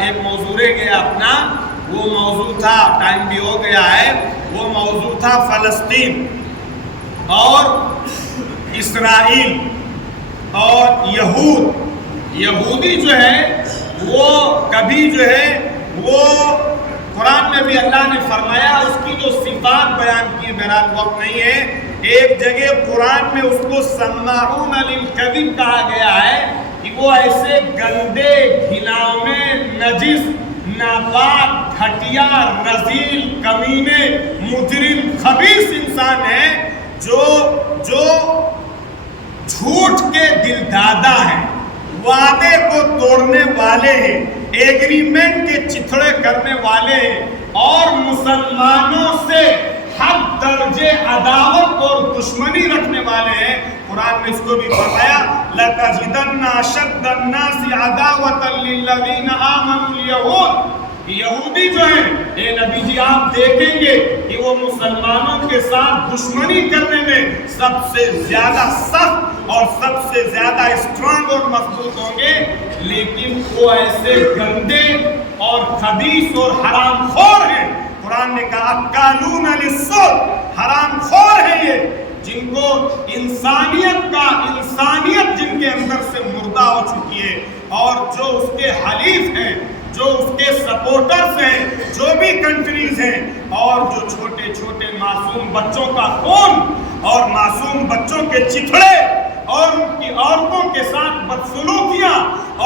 ایک موضوع رہ گیا اپنا، وہ موضوع تھا، ٹائم بھی ہو گیا ہے، وہ موضوع تھا فلسطین اور اسرائیل اور یہودی جو ہے وہ کبھی جو ہے وہ قرآن میں بھی اللہ نے فرمایا، اس کی جو صفات بیان کی، میرا وقت نہیں ہے، ایک جگہ قرآن میں اس کو سماعون للکذب کہا گیا ہے کہ وہ ایسے گندے، گھناونے، نجس، ناپاک، گھٹیا، رذیل، کمینے، مجرم، خبیث انسان ہے جو جھوٹ کے دل دادا ہیں، وعدے کو توڑنے والے ہیں، ایگریمنٹ کے چتھڑے کرنے والے ہیں، اور مسلمانوں سے حد درجے عداوت اور دشمنی رکھنے والے ہیں۔ قرآن نے اس کو بھی فرمایا، لَتَجِدَنَّ أَشَدَّ النَّاسِ عَدَاوَةً لِلَّذِينَ آمَنُوا الْيَهُودَ، یہودی جو ہیں، اے نبی جی آپ دیکھیں گے کہ وہ مسلمانوں کے ساتھ دشمنی کرنے میں سب سے زیادہ سخت اور سب سے زیادہ اسٹرانگ اور مضبوط ہوں گے، لیکن وہ ایسے گندے اور خبیث اور حرام خور ہیں۔ قرآن نے کہا اکالون للسحت، حرام خور ہیں یہ، جن کو انسانیت جن کے اندر سے مردہ ہو چکی ہے، اور جو اس کے حلیف ہیں، جو اس کے سپورٹرز ہیں، جو بھی کنٹریز ہیں، اور جو چھوٹے چھوٹے معصوم بچوں کا خون اور معصوم بچوں کے چتھڑے اور ان کی عورتوں کے ساتھ بدسلوکیاں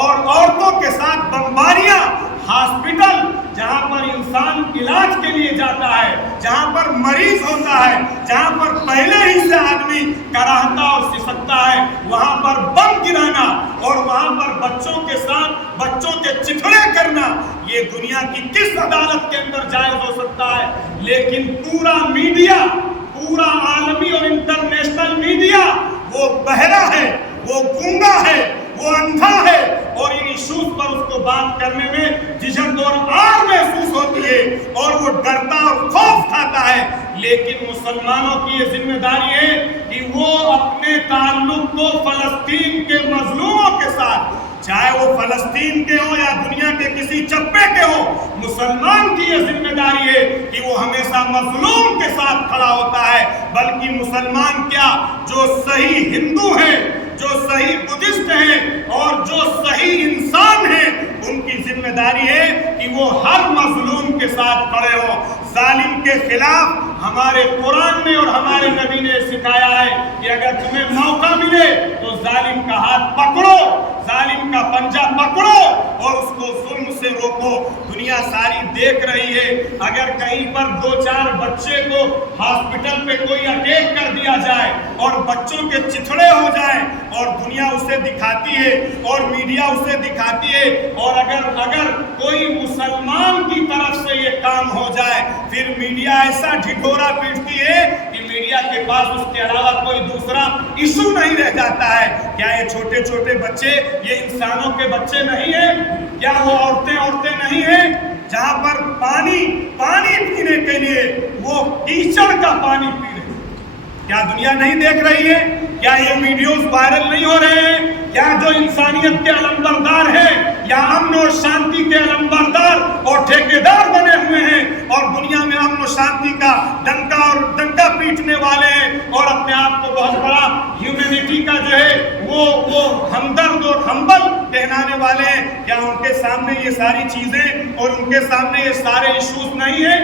اور عورتوں کے ساتھ بمباریاں، ہاسپٹل جہاں پر انسان علاج کے لیے جاتا ہے، جہاں پر مریض ہوتا ہے، جہاں پر پہلے ہی سے آدمی کراہتا اور سسکتا ہے، وہاں پر بم گرانا اور وہاں پر بچوں کے ساتھ بچوں کے چتھڑے کرنا، یہ دنیا کی کس عدالت کے اندر جائز ہو سکتا ہے؟ لیکن پورا میڈیا، پورا عالمی اور انٹرنیشنل میڈیا وہ بہرا ہے، وہ گونگا ہے، وہ اندھا ہے، اور ان ایشوز پر اس کو بات کرنے میں جھجک اور آر محسوس ہوتی ہے، اور وہ ڈرتا اور خوف کھاتا ہے۔ لیکن مسلمانوں کی یہ ذمہ داری ہے کہ وہ اپنے تعلق کو فلسطین کے مظلوموں کے ساتھ، چاہے وہ فلسطین کے ہوں یا دنیا کے کسی چپے کے ہوں، مسلمان کی یہ ذمہ داری ہے کہ وہ ہمیشہ مظلوم کے ساتھ کھڑا ہوتا ہے، بلکہ مسلمان کیا، جو صحیح ہندو ہیں، جو صحیح بدھسٹ ہیں، اور جو صحیح انسان ہیں، ان کی ذمہ داری ہے کہ وہ ہر مظلوم کے ساتھ کھڑے ہوں۔ ظالم کے خلاف ہمارے قرآن نے اور ہمارے نبی نے سکھایا ہے کہ اگر تمہیں موقع ملے تو ظالم کا ہاتھ پکڑو، ظالم کا پنجہ پکڑو اور اس کو ظلم سے روکو۔ دنیا ساری دیکھ رہی ہے، اگر کہیں پر 2-4 بچے کو ہاسپٹل پہ کوئی اٹیک کر دیا جائے اور بچوں کے چتھڑے ہو جائیں، اور دنیا اسے دکھاتی ہے اور میڈیا اسے دکھاتی ہے، اور اگر کوئی مسلمان کی طرف سے یہ کام ہو جائے، پھر میڈیا ایسا ڈھڈورا پیٹتی ہے کہ میڈیا کے پاس اس کے علاوہ کوئی دوسرا ایشو نہیں رہ جاتا ہے۔ کیا یہ چھوٹے چھوٹے بچے یہ انسانوں کے بچے نہیں ہیں؟ کیا وہ عورتیں نہیں ہیں؟ جہاں پر پانی پینے کے لیے وہ کیچڑ کا پانی پی رہے ہیں، کیا دنیا نہیں دیکھ رہی ہے؟ کیا یہ ویڈیوز وائرل نہیں ہو رہے ہیں؟ کیا جو انسانیت کے علمبردار ہیں یا امن اور شانتی کے علمبردار اور ٹھیکیدار بنے ہوئے ہیں اور دنیا میں امن و شانتی کا ڈنکا پیٹنے والے ہیں اور اپنے آپ کو بہت بڑا ہیومینٹی کا جو ہے وہ ہمدرد اور ہمبل کہلانے والے ہیں، کیا ان کے سامنے یہ ساری چیزیں اور ان کے سامنے یہ سارے ایشوز نہیں ہیں؟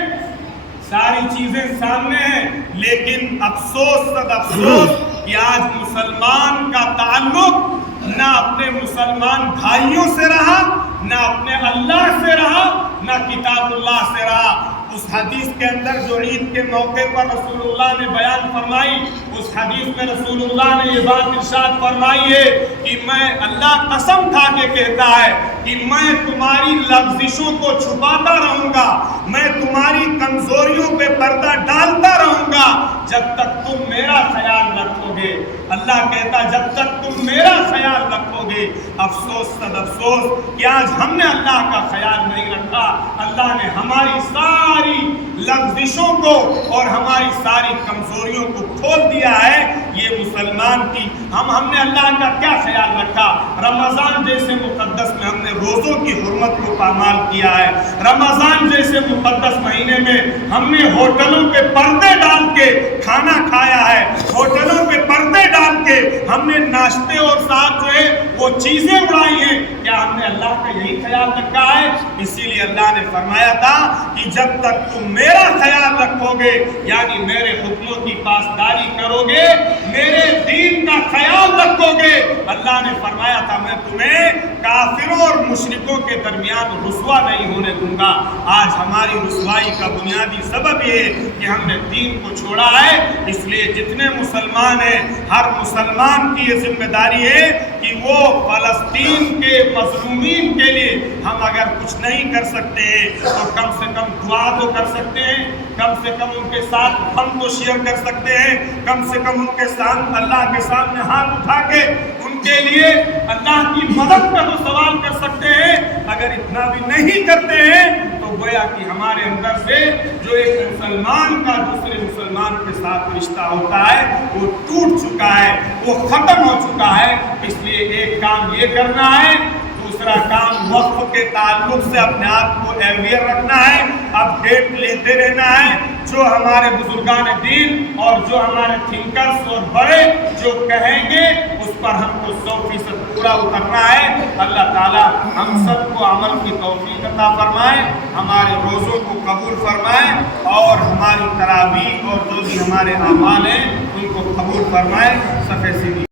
ساری چیزیں سامنے ہیں، لیکن افسوس صد افسوس کہ آج مسلمان کا تعلق نہ اپنے مسلمان بھائیوں سے رہا، نہ اپنے اللہ سے رہا، نہ کتاب اللہ سے رہا۔ اس حدیث کے اندر جو عید کے موقع پر رسول اللہ نے بیان فرمائی، اس حدیث میں رسول اللہ نے یہ بات ارشاد فرمائی ہے کہ میں، اللہ قسم کھا کے کہتا ہے کہ میں تمہاری لغزشوں کو چھپاتا رہوں گا، میں تمہاری کمزوریوں پہ پردہ ڈالتا رہوں گا جب تک تم میرا خیال رکھو گے۔ اللہ کہتا جب تک تم میرا خیال رکھو گے۔ افسوس صد افسوس کہ آج ہم نے اللہ کا خیال نہیں رکھا، اللہ نے ہماری ساری لغزشوں کو اور ہماری ساری کمزوریوں کو کھول دیا ہے، یہ مسلمان کی ہم نے اللہ کا کیا خیال رکھا؟ رمضان جیسے مقدس میں ہم نے روزوں کی حرمت کو پامال کیا ہے، رمضان جیسے مقدس مہینے میں ہم نے ہوٹلوں پہ پردے ڈال کے کھانا کھایا ہے، ہوٹلوں پہ پردے ڈال کے ہم نے ناشتے اور ساتھ جو ہے وہ چیزیں اڑائی ہیں۔ کیا ہم نے اللہ کا یہی خیال رکھا ہے؟ اسی لیے اللہ نے فرمایا تھا کہ جب تک تم میرا خیال رکھو گے، یعنی میرے حکموں کی پاسداری کرو گے، میرے دین کا خیال رکھو گے، اللہ نے فرمایا تھا میں تمہیں کافروں اور مشرکوں کے درمیان رسوا نہیں ہونے دوں گا۔ آج ہماری رسوائی کا بنیادی سبب یہ ہے کہ ہم نے دین کو چھوڑا ہے۔ اس لیے جتنے مسلمان ہیں، ہر مسلمان کی یہ ذمہ داری ہے کہ وہ فلسطین کے مظلومین کے لیے ہم اگر کچھ نہیں کر سکتے ہیں تو کم سے کم دعا تو کر سکتے ہیں، کم سے کم ان کے ساتھ ہم تو شیئر کر سکتے ہیں، کم سے کم ان کے ساتھ اللہ کے سامنے ہاتھ اٹھا کے ان کے لیے اللہ کی مدد کا تو سوال کر سکتے ہیں۔ اگر اتنا بھی نہیں کرتے ہیں تو گویا کہ ہمارے اندر سے جو ایک مسلمان کا دوسرے مسلمان کے ساتھ رشتہ ہوتا ہے وہ ٹوٹ چکا ہے، وہ ختم ہو چکا ہے۔ اس لیے ایک کام یہ کرنا ہے، دوسرا کام وقف کے تعلق سے اپنے آپ کو اویئر رکھنا ہے، اپ ڈیٹ لیتے رہنا ہے۔ جو ہمارے بزرگان دین اور جو ہمارے تھنکرز اور بڑے جو کہیں گے اس پر ہم کو 100% پورا اترنا ہے۔ اللہ تعالیٰ ہم سب کو عمل کی توفیق عطا فرمائے، ہمارے روزوں کو قبول فرمائے اور ہماری تراویح اور جو بھی ہمارے اعمال ہیں ان کو قبول فرمائے۔ صفحے سے